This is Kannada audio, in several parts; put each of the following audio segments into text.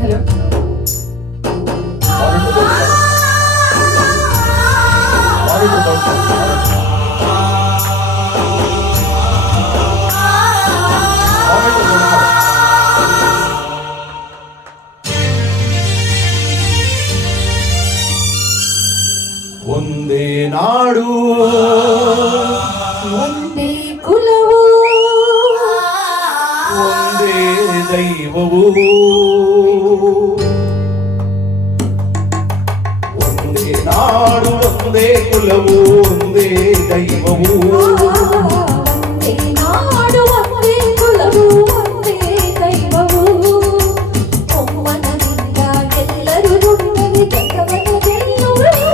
ಹಲೋ. ಒಂದೇ ನಾಡು ಒಂದೇ ಕುಲವು ಒಂದೇ ದೈವವು ಒಂದೇ ನಾಡು ಒಂದೇ ಕುಲವು ಒಂದೇ ದೈವವು ಒಂದೇ ನಾಡು ಒಂದೇ ಕುಲವು ಒಂದೇ ದೈವವು ಒಮ್ಮನದಿಂದ ಎಲ್ಲರೂ ನುಡಿದರೆ ಜಗವನ್ನು ಗೆಲ್ಲುವರು.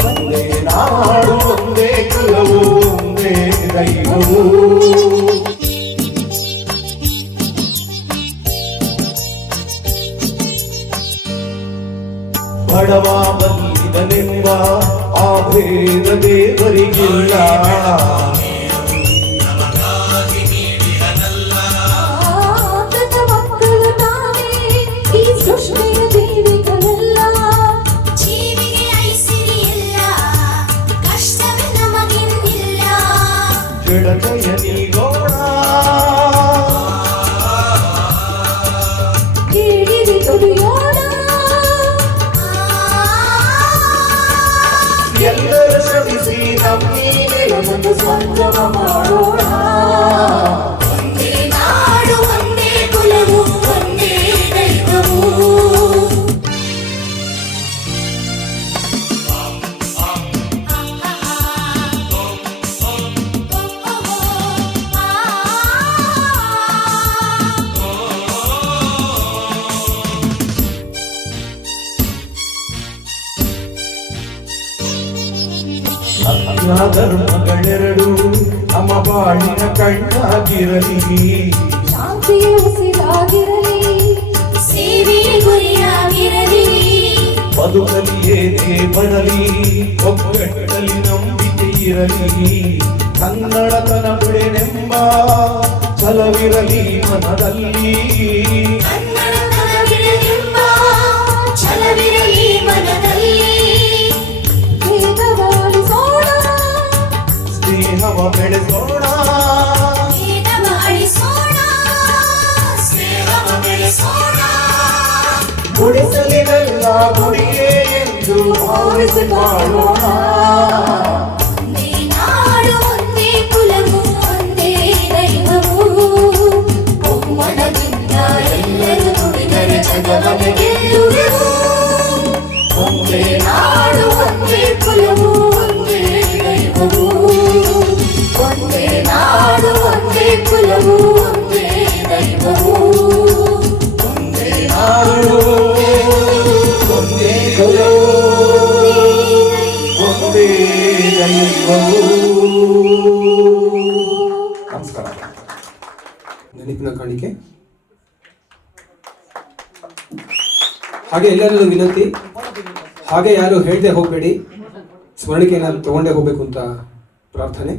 ಒಂದೇ ನಾಡು ಒಂದೇ ಕುಲವು ಒಂದೇ ದೈವವು ಬಡವ ಬಲ್ಲಿದನೆಂಬ ಆ ಭೇದ ದೇವರಿಗಿಲ್ಲ. ತನ್ನ ಮಕ್ಕಳು ತಾನೇ ಈ ಸೃಷ್ಟಿಯ ಜೀವಿಗಳೆಲ್ಲ. ಜೀವಿಗೆ ಐಸಿರಿಯಿಲ್ಲ, ಕಷ್ಟವೇ ನಮಗಿಲ್ಲ. ಜಡತೆಯ ನೀಗೋಣ ಕೇಳಿರಿ ದುಡಿಯೋಣ, ಎಲ್ಲರೂ ಶ್ರಮಿಸಿ ನಮ್ಮೀ ನೆಲವನ್ನು ಸಂಗಮ ಮಾಡೋಣ. ಒಂದೇ ನಾಡು ಒಂದೇ ಕುಲವು ಒಂದೇ ದೈವವು. ಸತ್ಯ ಧರ್ಮಗಳೆರಡು ನಮ್ಮ ಬಾಳಿನ ಕಣ್ಣಾಗಿರಲಿ. ಶಾಂತಿಯ ಉಸಿರಾಗಿರಲಿ, ಸೇವೆಯೇ ಗುರಿಯಾಗಿರಲಿ. ಬದುಕಲಿ ಏನೇ ಬರಲಿ, ಒಗ್ಗಟ್ಟಲಿ ನಂಬಿಕೆ ಇರಲಿ. ಕನ್ನಡತನ ಉಳಿನೆಂಬ ಛಲವಿರಲಿ ಮನದಲ್ಲಿ. ಕನ್ನಡತನವಿರಲೆಂಬ ಛಲವಿರಲಿ ಮನದಲ್ಲಿ. ಭೇದವಾಳಿಸೋಣ, ಸ್ನೇಹವ ಬೆಳೆಸೋಣ. ಭೇದವ ಅಳಿಸೋಣ, ಸ್ನೇಹವ ಬೆಳೆಸೋಣ. ಗುಡಿಸಲಿನೆಲ್ಲ ಗುಡಿಯೇ ಎಂದು ಭಾವಿಸಿ ಬಾಳೋಣ. ಒಂದೇ ನಾಡು ಒಂದೇ ಕುಲವು ಒಂದೇ ದೈವವು. ಒಮ್ಮನದಿಂದ ಎಲ್ಲರೂ ನುಡಿದರೆ ಜಗವನ್ನು ಗೆಲ್ಲುವೆವು. ಒಂದೇ ನಾಡು ಒಂದೇ ಕುಲವು ಒಂದೇ ದೈವವು. ಒಂದೇ ನಾಡು ಒಂದೇ ಕುಲವು ಒಂದೇ ದೈವವು. ಒಂದೇ ನಾಡು ಒಂದೇ ಕುಲವು ಒಂದೇ ದೈವವು. ನಮಸ್ಕಾರ. ನೆನಪಿನ ಕಾಣಿಕೆ. ಹಾಗೆ ಎಲ್ಲರಲ್ಲೂ ವಿನಂತಿ, ಹಾಗೆ ಯಾರು ಹೇಳ್ದೆ ಹೋಗಬೇಡಿ, ಸ್ಮರಣಿಕೆ ಏನಾದ್ರು ತಗೊಂಡೇ ಹೋಗ್ಬೇಕು ಅಂತ ಪ್ರಾರ್ಥನೆ.